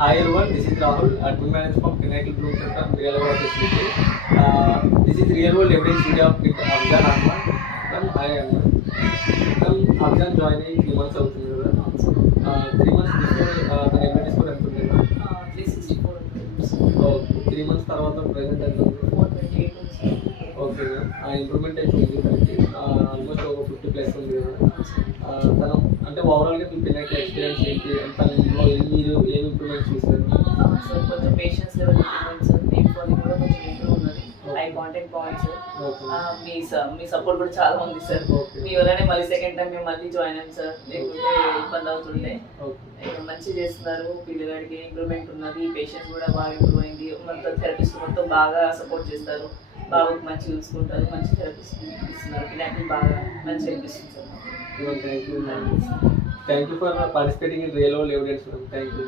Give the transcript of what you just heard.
Hi everyone, this is Rahul, admin manager from Pinnacle Bloom Center, Real World Facility. This is real world evidence video of Afzan Ahmad. Hi Ahmad. Afzan joined 3 months అవుతుంది కదా. 3 months before the evidence score ఎంత ఉంది కదా? 364. Okay. 3 months తర్వాత present ఎంత ఉంది? 428. Okay ma'am. Improvement అయితే ఉంది మనకి. ఆల్మోస్ట్ ఒక 50 ప్లస్ ఉంది కదా. తను అంటే ఓవరాల్గా మీ పిల్లలకి ఎక్స్పీరియన్స్ ఏంటి, తనలో మీరు ఏం ఇంప్రూవ్మెంట్ చూసారు? సార్ కొంచెం patience level improvement sir, name calling కూడా కొంచెం ఇంప్రూవ్ ఉన్నది, హై కాంటాక్ట్ పాయింట్ సార్. మీ సపోర్ట్ కూడా చాలా ఉంది సార్. మీ వల్లనే మళ్ళీ సెకండ్ టైం మేము మళ్ళీ జాయిన్ అయ్యాం సార్, లేకుంటే ఇబ్బంది అవుతుండే. మంచిగా చేస్తున్నారు, పిల్లగాడికి ఇంప్రూవ్మెంట్ ఉన్నది, పేషెన్స్ కూడా బాగా ఇంప్రూవ్ అయింది. మొత్తం థెరపిస్ట్ మొత్తం బాగా సపోర్ట్ చేస్తారు, బాబుకి మంచిగా చూసుకుంటారు, మంచి థెరపిస్ట్ ఇస్తున్నారు, పిల్లలకి బాగా మంచిగా అనిపిస్తుంది sir. Thank you for participating in real world evidence. Thank you.